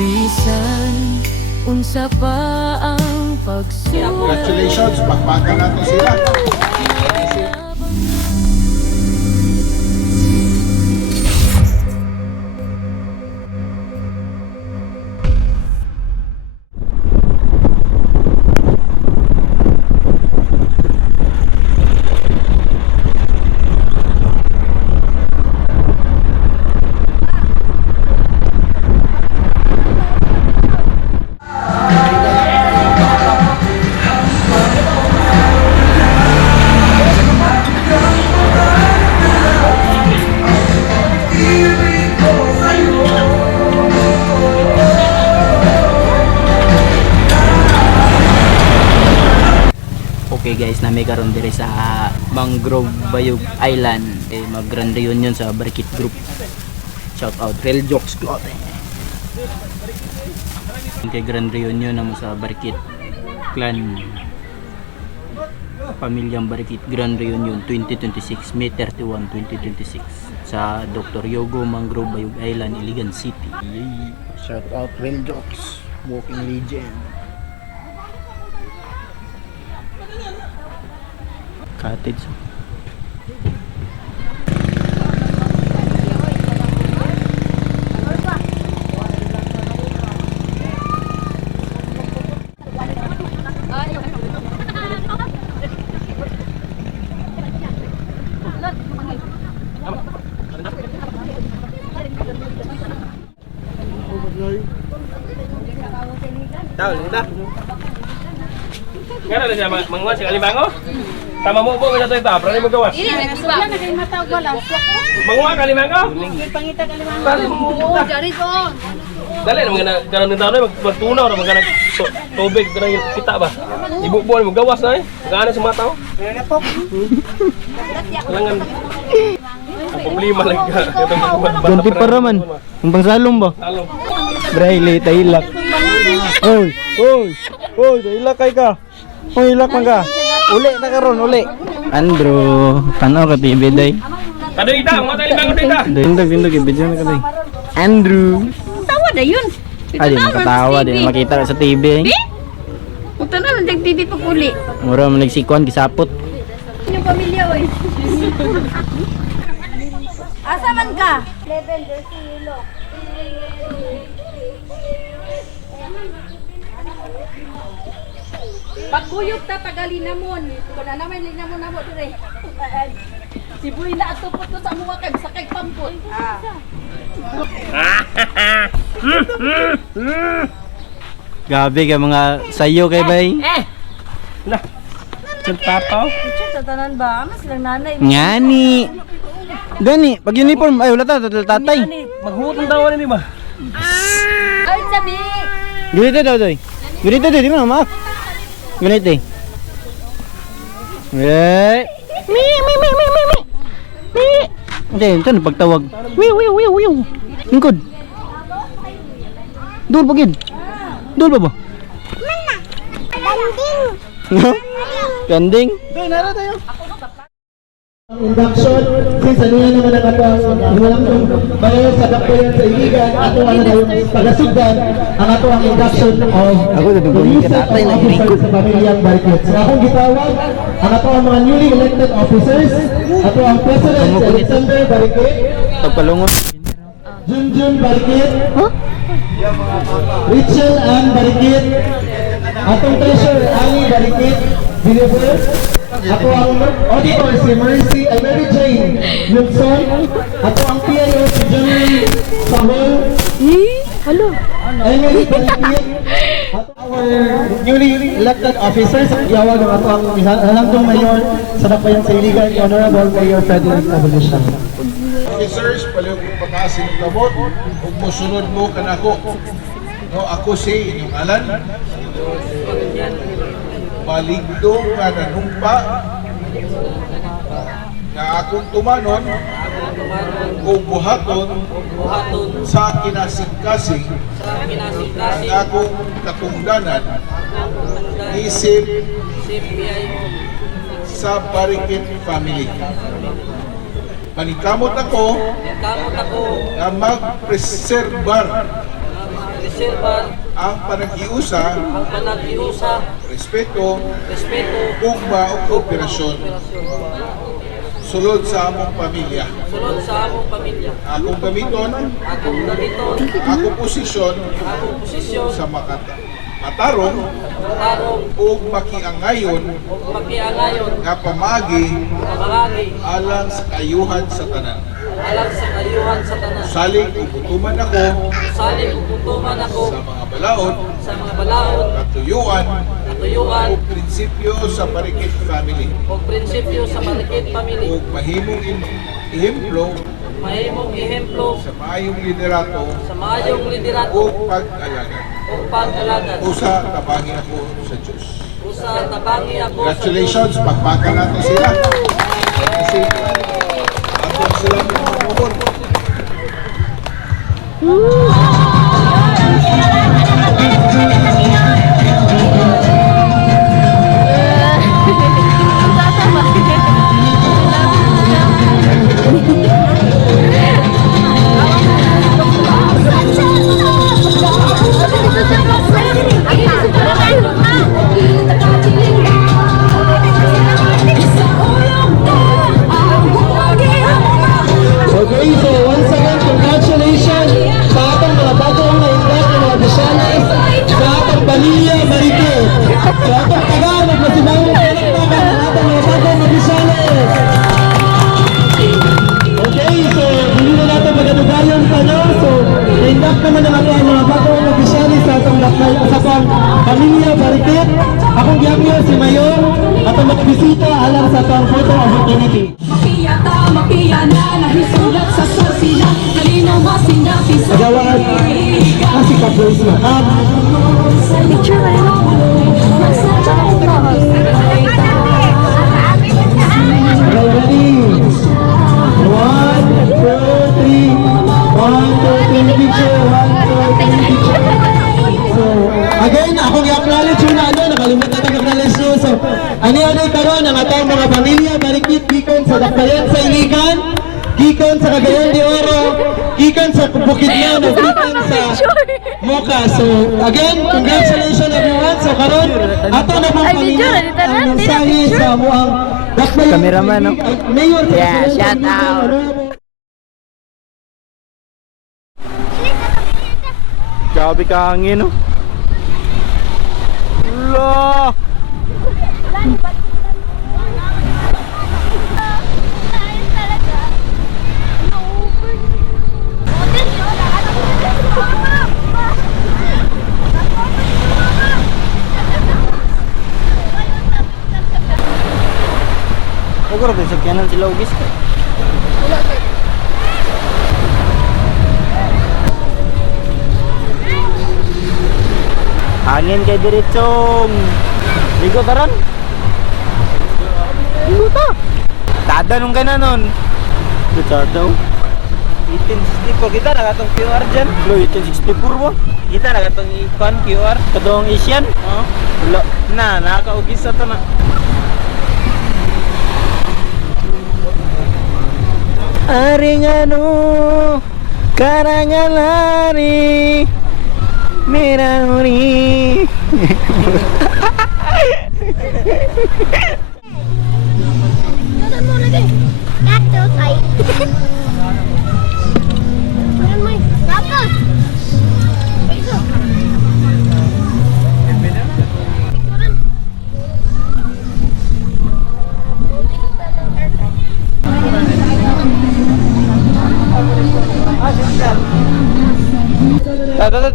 Bisan unsa pa ang pagsulat. Congratulations, bakbakan natin sila. Okay guys, na may karon dire sa Mangrove Bayog Island mag grand reunion sa Barkit Group. Shout out Real Jokes Cloth. Okay, grand reunion naman sa Barkit Clan Pamilyang Barkit Grand Reunion 2026 May 31, 2026 sa Dr. Yogo Mangrove Bayog Island, Iligan City. Yay. Shout out Real Jokes, walking legend. Cottage. Tahu dah. Ngara na siya manguha sa Kalimango? Tama mo po sa ito ita, para mo gawas. Ini nagsuba na kay mata wala. Manguha Kalimango? Pangita Kalimango. Dari ko. Dali na mga ganang tao na magtunaw na mga tubig ganang kita ba. Ibubuan mo gawas na eh. Gaano sa mga tao? Kailangan ang problema lang ka. Ganti para man. Ang pangsalong ba? Salong. Braille tailak. Oy, oy. Oy, tailak kay ka. Oy, ilak man ka. Uli na karon, uli. Andrew, tanaw ka TV day. Kado ita, mga Kalimango dito. Dindog ibidyo na ka day. Andrew. Tawa na yun. Ay, makatawa din makita sa TV. Punta na lang dag TV pag uli. Mura man nagsikon gisapot. Yung pamilya oy. Asa man ka? Lavender Silo. Pagkuyog ta tagali namon. Kung na naman linamon namo dire. Si Buy na atupot ko sa mga kay sakay pampot. Gabi ka mga sayo kay bay. Na. Sa papaw. Sa tanan ba? Mas lang nanay. Ngani. Gani, pag uniform ay wala ta tatay. Maghutong daw ni ba? Ay sabi. Ganito daw doy. Ganito di mo mak. Ganito. Eh. Mi. Hindi, ito na pagtawag. Wiw. Lingkod. Doon pagin. Doon ba ba? Ganding. Doon, nara tayo. Induction, since ano yan naman ang ato ang walang bayan sa dakbayan sa iligan, ato ano na yung pagasugdan, ang ato ang induction of Ako na dugong katatay na officers sa pamilyang Barkit. So akong gitawag, ang ato ang mga newly elected officers, ato ang President Alexander Barkit, Pagpalungon. Junjun Barkit, Rachel Ann Barkit, atong treasurer Annie Barkit, Deliver, ako ang auditor si Mary Jane Nilsson, ako ang PIO si Johnny Sahol, Emily Barkit, at our newly elected officers, yawag ang ato ang halangdong mayor sa Dakbayan sa Iligan, Honorable Mayor Frederick Abolition. Officers, palihog kong pagkasin ng kabot, huwag mo sunod mo kanako. No, ako si inyong alan, maligdo nga nanumpa na akong tumanon o buhaton sa kinasing-kasing ang akong katungdanan isip sa Barkit family. Manikamot ako na mag-preserbar preserbar ang panaghiusa, ang panaghiusa, respeto, respeto, ugma o kooperasyon sulod sa among pamilya. sulod sa among pamilya. Akong gamiton, Akong gamiton, akong posisyon akong posisyon sa matarong tarong o makiangayon o makiangayon nga pamagi na marami alang sa kayuhan sa tanan. alang sa kayuhan sa tanan. Salig uputuman ako Salig upuntuman ako sa mga balaod, sa mga balaod, katuyuan katuyuan, o prinsipyo sa Marikit family o prinsipyo sa Marikit family. o mahimong ihemplo Mahimong ehemplo sa maayong liderato sa maayong o liderato pag-alagad. o pag-alagad. Usa, tabangi ako sa Diyos. Usa tabangi ako sa Congratulations, pagpaka natin sila. Kasi ako sila mamumubon. Okay, so once again, congratulations sa atong mga bagong na-invite ng mga Bishanes, sa atong pamilya Marikit, sa atong tagaan at masimangong palakpakan sa atong mga bagong na Bishanes. Okay, so hindi na natin magadugayon pa, no? So, na-invite naman ng ating mga bagong na Bishanes sa atong pamilya Marikit. Akong giyangyo si Mayor at ang magbisita alang sa atong photo opportunity. Mapiyata, mapiyana, nahisulat sa sosina, kalino masinapi sa Pagawaan, kasi ka-praise na. picture ba yun? Okay, ready? 1, 2, 3. 1, 2, 3, picture. 1, 2, 3, picture. So, again, akong i-acknowledge yun na nakalimutan ang acknowledge nyo. So, ano karon ang atong mga pamilya, Marikit, Gikon sa Dakbayan sa Iligan, Gikon sa Cagayan de Oro, Gikon sa Bukidnon, o Gikon sa Moca. So, again, congratulations everyone. So, karon ato na pong pamilya ang mensahe sa muang Dakbayan. Cameraman, no? Mayor, Yeah, shout out. Grabe ka hangin, no? Lo! Siguro din sa kanan sila ugis. Hangin kay diretsong. Ligo taran. Ligo ta. Tada nung kanan. Tada. 1864 kita nagatong QR dyan. Lo 1864 mo. Kita nagatong ikon QR. Katong Asian. Oh. Lo na nakaugis sa to na. Aring ano karangan lari merahuri. Tonton mo lagi. Cactus ay. Tonton mo. Cactus. Paiso.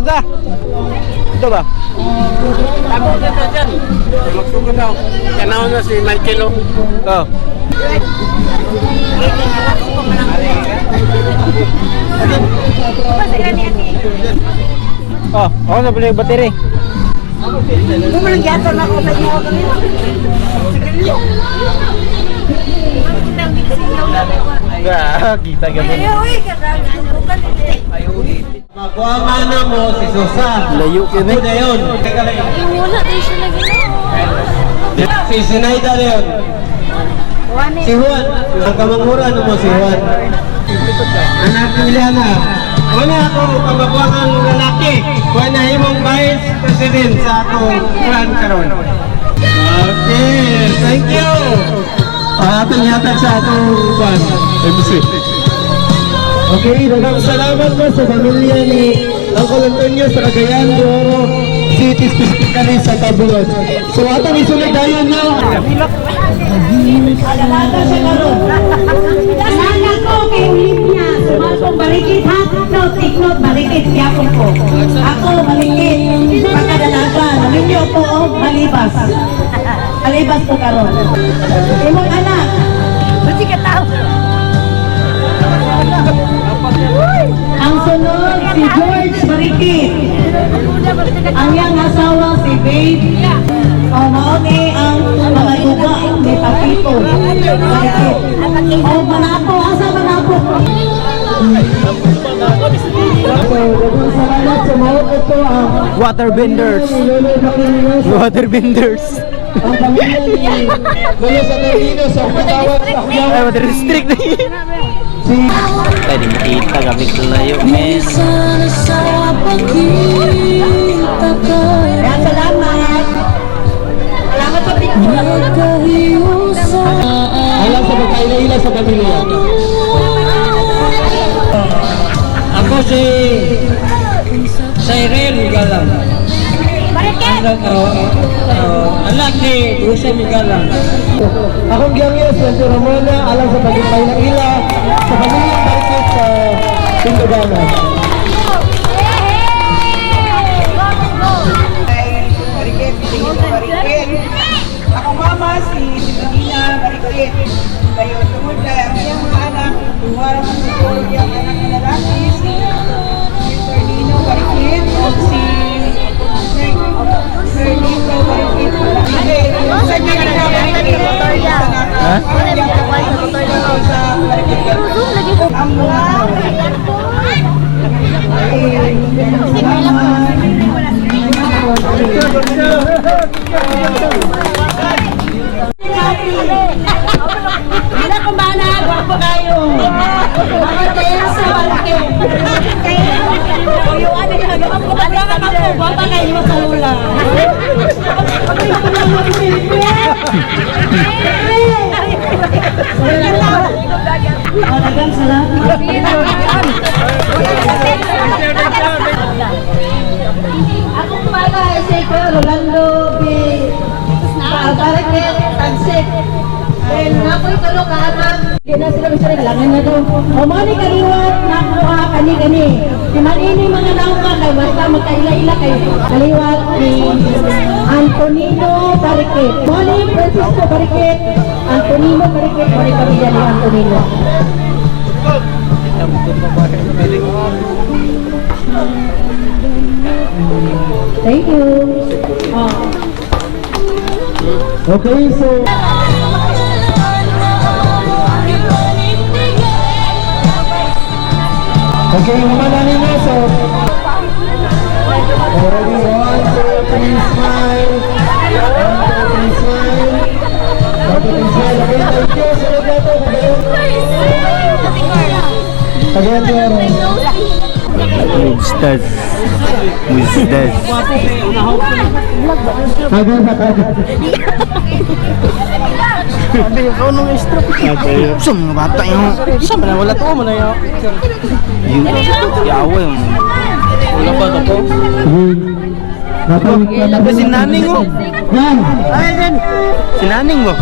Ta. Ito ba? Ako dito dyan. Magsugod ako. Kanaw na si Michael. Oh. Oh, ako na pala yung battery. Kumalang yata na ako sa inyo kanina. Sigarilyo. Kita gabi. Uy, karangan. Bukan hindi. Magwama na mo si Susa. Layo yun eh. Ako na yun. Wala tayo siya lagi na. Si Sinaida na yun. Si Juan. Ang kamangura mo si Juan. Anak ni Liana. Una ako, kababuang lalaki. Kuha na imong Vice President sa atong clan karon. Okay, thank you. Atong yatag sa atong kwan. MC. Okay, daghang salamat po sa pamilya ni Uncle Antonio sa Cagayan de Oro City, specifically sa Tabulon. So atong isunod dayon nyo. Alaga ko kay Olivia, sumalpong balikit ha. No, tiknot, balikit, yapon ko. Ako, balikit. Pagkadalaga, nalinyo ko, malibas. Malibas po karon. Imong anak. Buti ka tao. Ang sunod, si George Marikit. Ang iyang asawa, si Babe. O, mauni ang mga iba ni Papito. Marikit. O, manapo. Asa manapo? Salamat sa mga ito ang Waterbenders. Waterbenders. ang pamilya ni Lola Saturnino sa patawag sa Ay, Huyaw. water restrict na yun. Si Tayo di makita kami kalayo, men. Kaya salamat. Salamat sa picture. alam sa pagkaila-ila sa pamilya. Ako si Cyril Galang. Anak ni Jose Migalang. Akong giyangyo si Auntie Ramona alam sa pagkaila-ila sa pamilyang Marikit sa Tindogana. Ako mama si Silvina Barikit. Kayo tungod kay ang iyang mga anak, tuwarang ang iyang anak na lalaki, si Mr. Nino Barikit o si Sir Nino Barikit. Hindi, yung sa niya na Barikit. Ha? Sa Barikit. Ang mga Hindi ko mana, guwapo kayo. Mga tayo sa Marikit. Yung ano yung guwapo kayo, guwapa kayo sa lula. Malagang salamat. Ako kumala si Rolando B. Barikit, Tansik. Then, nako'y tulog ka anak. Hindi na sila bisa naglangan na doon. O mani kaliwat, nakuha kani-kani. Si manini mga nauka kay basta magkaila-ila kay kaliwat ni Antonino Barikit. Mani Francisco Barikit, Antonino Barikit, mani pamilya ni Antonino. Thank you. Okay, so okay, umana ninyo, so already 1, 2, 3, smile. 1, 2, 3, smile. 1, 2, 3, smile. Okay, thank you. Sunod na ito. Cagayan de Oro. Mustad. Mustad. Cagayan na Cagayan. Ano yung kaunong stroke? Sa mga bata yung... Sa mga wala to mo na yun. Yung yawa yung... Wala pa ito po. Kasi si Naning mo. Yan. Si Naning mo.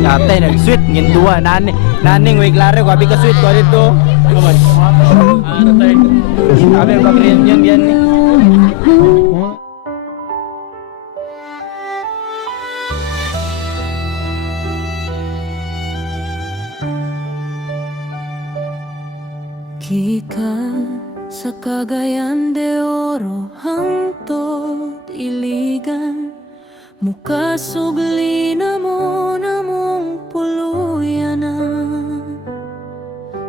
Yatay nag-sweet. Ngin dua. Naning way klaro. Kabi ka sweet ko dito. Ano tayo? Kabi ang pag-reunion yan eh. Gikan sa Cagayan de Oro hangtod iligan, mukas ug linamon among puluyan na.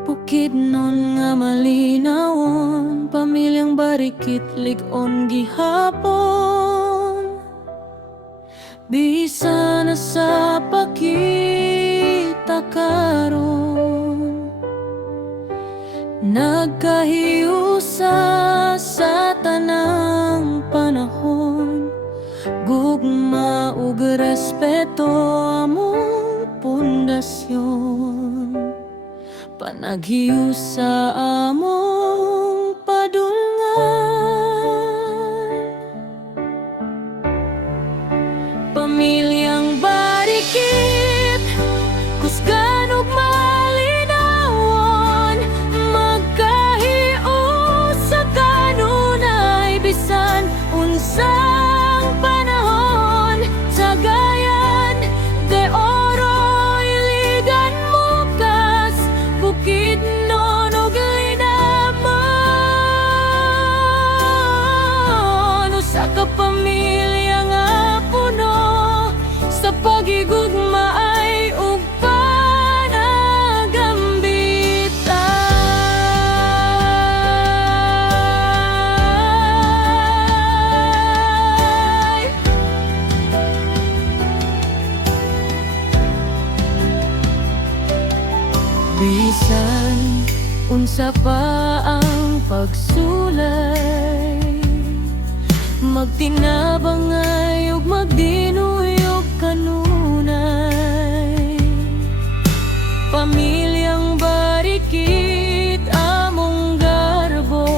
Bukid nun nga malinawon, pamilyang Barikit lig-on gihapon. Bisa na sa pakita karon, Nagkahiusa sa tanang panahon, gugma ug respeto among pundasyon. Panaghiusa among padulngan, pamilyang barikit, kusgan ug malinawon, magkahiusa kanunay bisan unsang panahon. Sagayan de oro iligan mukas, Bukidnon ug linamon. Usa ka pamilya nga puno sa pagigugma ay ug panagambitay. Bisan unsa pa ang pagsulay, magtinabangay ug magdinuyog kanunay. Pamilyang barikit among garbo,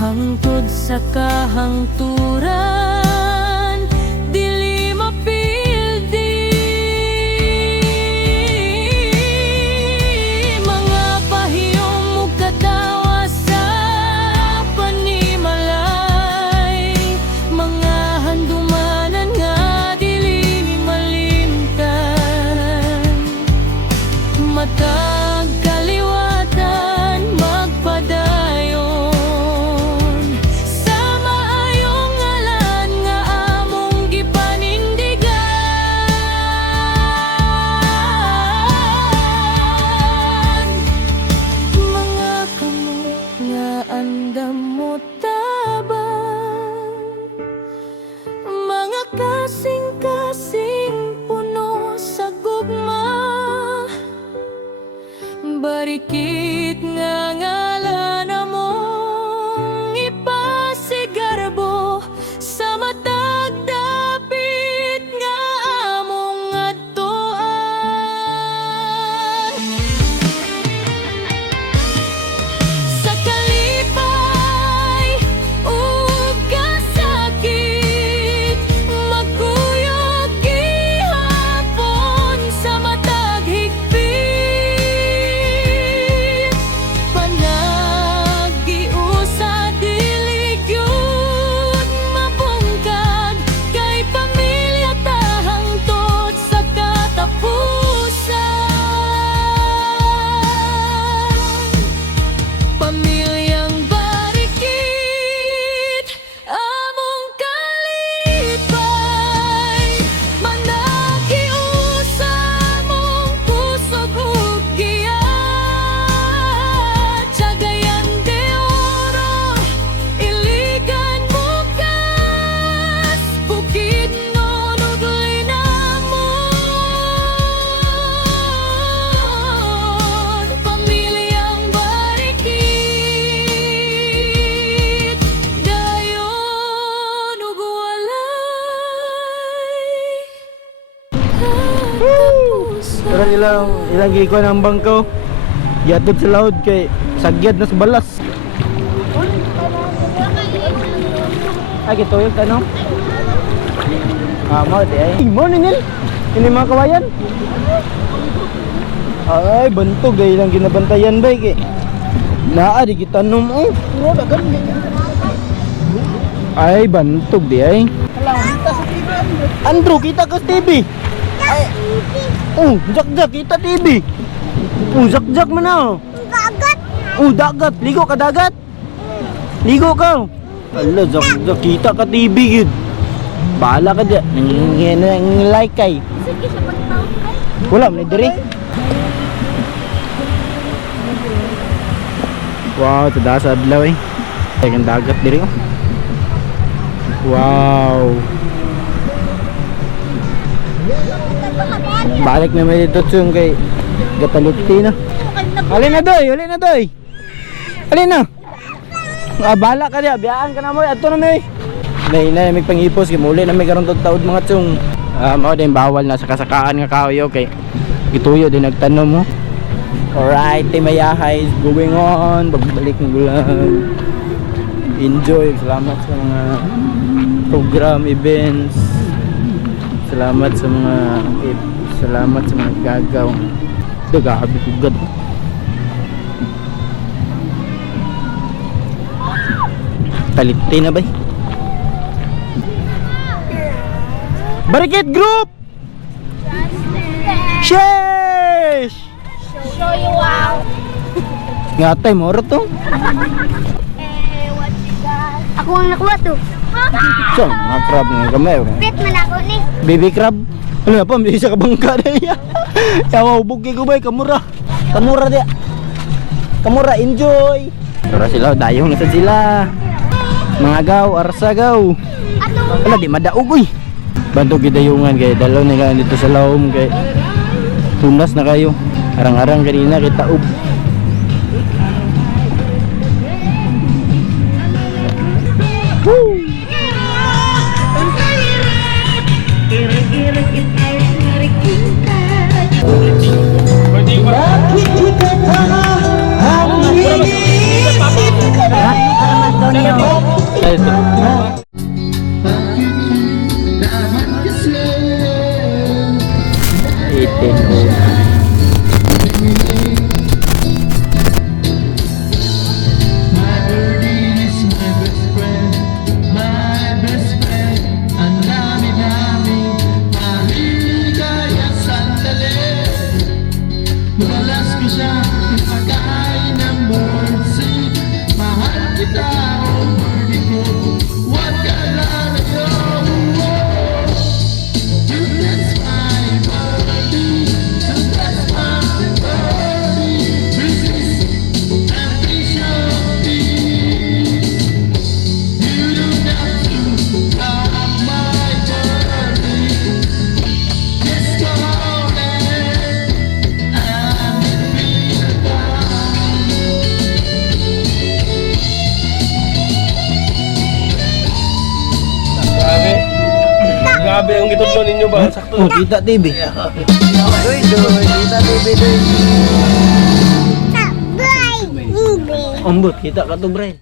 hangtod sa kahangturan, dili mapildi. Mga pahiyom ug katawa sa panimalay, mga handumanan nga dili malimtan. Matag kaliwatan magpadayon sa maayong ngalan nga among gipanindigan. Mga kamo nga andam mo tabang, mga kasing-kasing puno sa gugma, barikit nga ngalan among ipasigarbo sa matag dapit nga among adtoan. Sa kalipay ug kasakit, magkuyog gihapon sa matag higpit. Panaghiusa dili gyud mabungkag, kay pamilya ta hangtod sa katapusan. Pamilyang barikit among kalipay, managhiusa among pusog ug giyat. Sagayan de oro iligan mukas, Bukidnon ug linamon. Pamilyang barikit, dayon ug walay katapusan. Pero ilang gikuan ang bangko. Yatod sa laod kay sagyad na sa balas. Ay, gituyog ka no? Mo di ay. Mo ningil. Ini mga kawayan. Ay, bantog ay ilang ginabantayan ba kay. Naa di kita nom oh. Ay, bantog di ay. Andrew, kita ka sa TV. Ay. Oh, jak-jak kita TV. Oh, jak-jak man na. Dagat. Oh, dagat. Ligo ka dagat. Ligo ka. Ala, jak-jak kita ka TV gid. Bahala ka dyan. Nang like kay. Sige sa pagtawag. Wala man diri. Wow, tadas adlaw eh. Kaya dagat diri oh. Wow. Balik na may dito chung kay Gataluti na. Alin na doy, alin na doy. Alin na. Bala ka diya, biyaan ka na mo, ato na may. Nay may pangipos, kimuli na may karon taud mga tsong. Mao din bawal na sa kasakaan nga kahoy okay. Gituyo din nagtanom mo. Alright, Timayahay is going on. Pagbalik ng gulang. Enjoy, salamat sa mga program, events. Salamat sa mga gagaw. Dagabi kugad. Talite na ba? Barricade group! Sheesh! Show you out. Ngatay mo ro to. What you got? Ako ang nakuha to. So, mga crab nga gamay. Pet man ako ni. Baby crab. Ano na pa, may isa ka bangka na iya. Yawa, bugi ko ba, kamura. Kamura dia. Kamura, enjoy. Tara sila, dayong nasa sila. Mga gaw, arsa gaw. Wala, di madaog uy. Banto gidayungan kay dalaw nila dito sa lawom kay tunas na kayo. Arang-arang kanina kay taob. Woo! Grabe ang gitudlo ninyo ba? Sakto. Oh, kita TV. Doy, kita TV doy. Bye. Ombot, kita ka to, Brian.